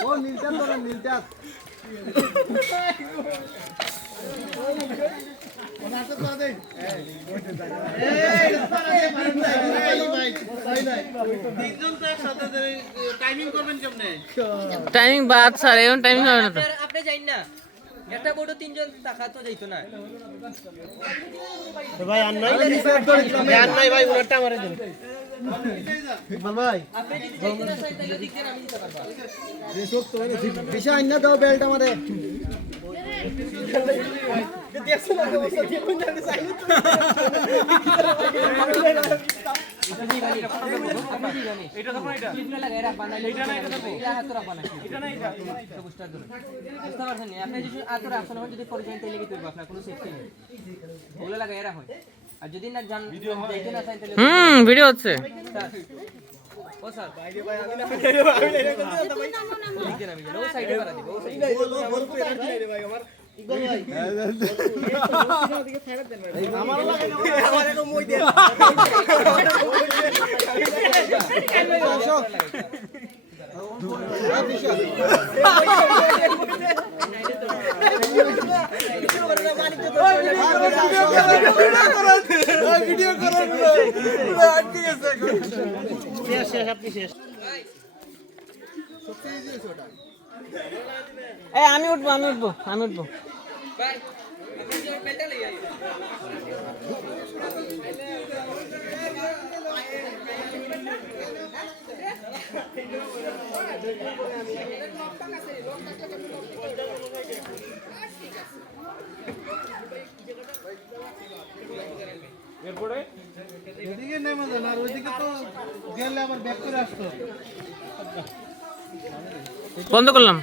ও নীলচাঁদ বলে নীলচাঁদ টাইমিং বাদ স্যার এখন টাইমিং হবে না তো আপনি যাইন না একটা বোর্ড তিনজন টাকা তো যাইতো না ভাই আর নাই ভাই উনারটা আমারে দেন ভাই আপনি যদি যাইতে না চাই তাহলে দিক দেন আমি দিতে পারবো যে সব তো দিশা আইনা দাও বেল্ট আমারে দেখছ না অবস্থা কি কোন জায়গায় চাইলো এটা তো এটা কিতনা লাগাই রাখ বানাই এটা না এটা তো এটা হাত রাখ বানাই এটা না এটা তো বুঝতে ধরে বুঝতে পারছেন আপনি যদি হাত রাখ আসলে যদি পরিচয় তাইলে কি করব আপনার কোনো সেফটি নেই ওগুলো লাগাই রাখ হয় আর যদি না জান যাইতে না চাই তাহলে ভিডিও হচ্ছে ও স্যার বাইরে ভাই আমি না আমি ও সাইডে করা দিব ও সাইডে বল তো এর কি ভাই আমার ইকবাল ভাই আমারও লাগে না আমারে তো মই দেন ভিডিও করার আটকে গেছে শেষ আপনি শেষ আমি উঠবো ভাই আপনি যে বেলটা লই আই এরপরে এদিকে নেমে যান আর ওইদিকে তো গেলে আবার ব্যাক করে আসতো বন্ধ করলাম।